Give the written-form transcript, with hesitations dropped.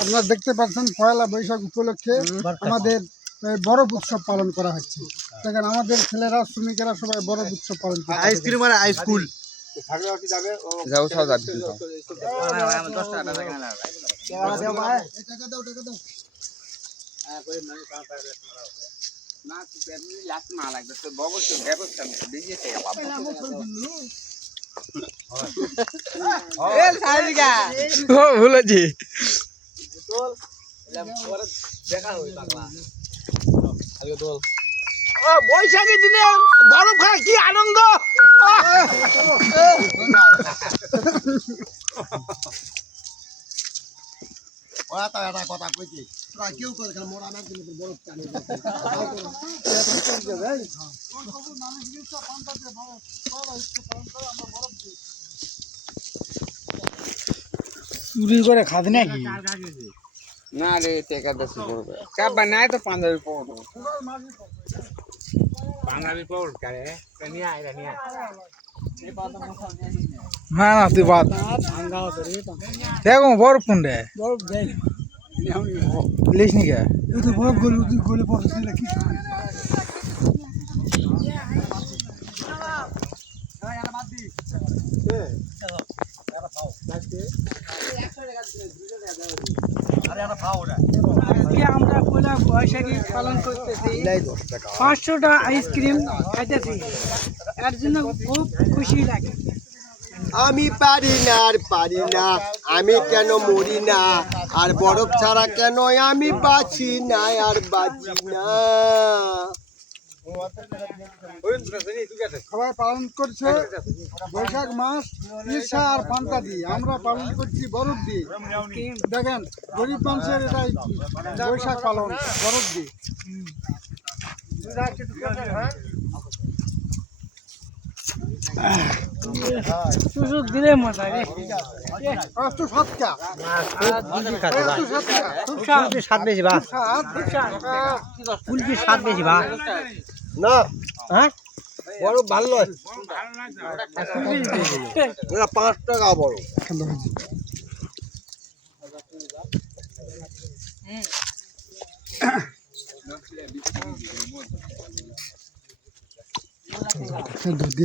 আপনারা দেখতে পাচ্ছেন পয়লা বৈশাখ উপলক্ষে আমাদের বড় উৎসব পালন করা হচ্ছে। দেখেন আমাদের ছেলেরা শ্রমিকেরা সবাই বড় উৎসব পালন করে। আইসক্রিম আর আইসকুল ভুলেছি বৈশাখী দিনে বরফ খাওয়া কি আনন্দ। কথা কইছি তোরা কেউ করে মোড়া না দিলে বরফ টানে চুরি করে খাদ নাকি না রে টেকা দেশে পড়বে কাপ বানায় তো পাঞ্জাবি পড়ব পাঞ্জাবি পড় করে নিয়ে আয় নিয়ে না না তুই বাদ দেখো বরফ কোনটা লিস নি কে তুই বরফ গলে পড়ছিস কি আমরা পয়লা বৈশাখী পালন করতেছি 500টা আইসক্রিম খাইতেছি এর জন্য খুব খুশি লাগে। আমি পারি না আর পারি না আমি কেন মরি না আর বরফ ছাড়া কেন আমি বাঁচি না আর বাঁচি না। সবাই পালন করছে বৈশাখ মাস ঈর্ষা আর পান্তা দিয়ে, আমরা পালন করছি বরফ দিয়ে। দেখেন গরিব মানুষের এটাই বৈশাখ পালন বরফ দিয়ে। সুযোগ দিলে মজা রে স্বাদ বেশি বা ফুলকি স্বাদ বেশি বা না হ্যাঁ বড় ভালো নয় 5 টাকা বড় দুধ